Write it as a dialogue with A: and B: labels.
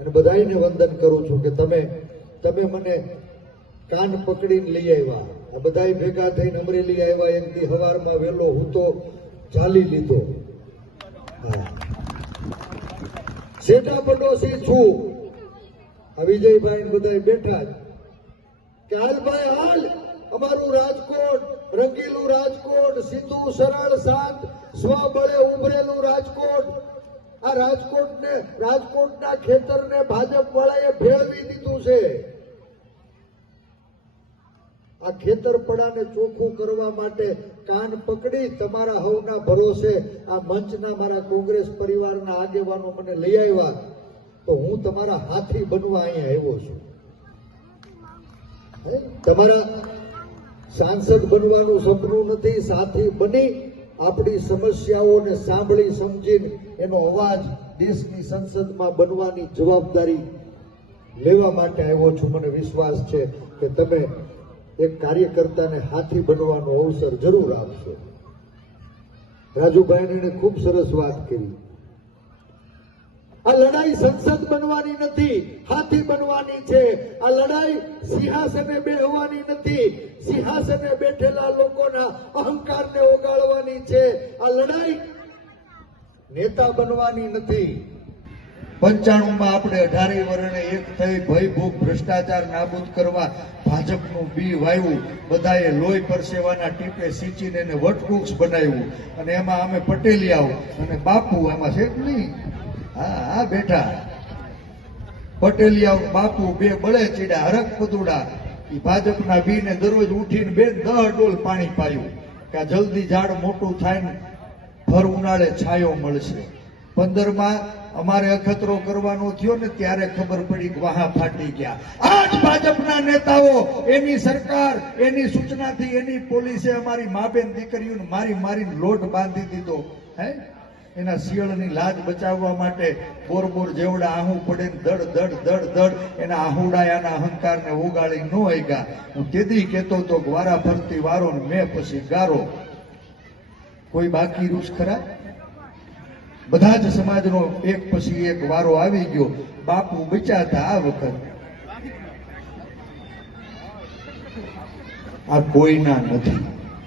A: અને બધાને વંદન કરું છું કે તમે તમે મને કાન પકડીને લઈ આવ્યા. આ બધા ભેગા થઈને અમરેલી આવ્યા. એક દી હવારમાં વહેલો હું તો ચાલી લીધો. સેટા પડોશી છું. આ વિજયભાઈ ને બધાય બેઠા કે હાલ ભાઈ, હાલ. અમારું રાજકોટ, રંગીલું રાજકોટ, સીધું સરળ શાંત સ્વબળે ઉભરેલું રાજકોટ. આ રાજકોટને, રાજકોટના ખેતરને ભાજપ વાળાએ ભેળવી દીધું છે. આ ખેતરપડાને ચોખ્ખું કરવા માટે કાન પકડી તમારા હવના ભરોસે આ મંચના મારા કોંગ્રેસ પરિવારના આગેવાનો મને લઈ આવ્યા. તો હું તમારા હાથી બનવા અહીંયા આવ્યો છું? તમારા સાંસદ બનવાનું સપનું નથી, સાથી બની આપણી સમસ્યાઓને સાંભળી સમજીને એનો અવાજ દેશની સંસદમાં બનવાની જવાબદારી લેવા માટે આવ્યો છું. મને વિશ્વાસ છે કે તમે એક કાર્યકર્તાને હાથી બનવાનો અવસર જરૂર આપશો. રાજુભાઈને ખૂબ સરસ વાત કરી. આ લડાઈ સંસદ બનવાની નથી, હાથી બનવાની છે. આ લડાઈ સિંહાસને બેહવાની નથી. સિંહાસને બેઠેલા લોકોના અહંકારને ઓગાળવાની છે. આ લડાઈ નેતા બનવાની નથી. પંચાણું માં આપણે અઢારે વર્ણે એક થઈ ભય ભૂખ ભ્રષ્ટાચાર નાબૂદ કરવા ભાજપનું બી વાવ્યું બધાએ લોહી પરસેવાના ટીપે સિંચીને એને વટવૃક્ષ બનાવ્યું. અને એમાં અમે પટેલિયાઓ અને બાપુ એમાં છે નહીં? હા હા, બેઠા. પટેલિયાઓ બાપુ બે બળે ચીડા હરક પદુડા એ ભાજપના બીને દરરોજ ઉઠીને બે દહ ડોલ પાણી પાયું. કે જલ્દી ઝાડ મોટું થાય ને ભર ઉનાળે છાયો મળશે. પંદરમાં અમારે અખતરો કરવાનો થયો ને, ત્યારે ખબર પડી કે વાહા ફાટી ગયા. આજ ભાજપના નેતાઓ, એની સરકાર, એની સૂચનાથી એની પોલીસે અમારી મા બેન દીકરીઓને મારી મારીને લોટ બાંધી દીધો. હે? એના શિયળની લાજ બચાવવા માટે બોર બોર જેવડા આહું પડે દડ દડ દડ દડ એના આહુડાયાના અહંકારને ઉગાડી ન ગયા હું તેથી કહેતો તો વારા ફરતી વારો ને મેં પછી ગારો. કોઈ બાકી રૂસ ખરા? બધા જ સમાજનો એક પછી એક વારો આવી ગયો. બાપુ બચાતા આ વખત. આ કોઈના નથી.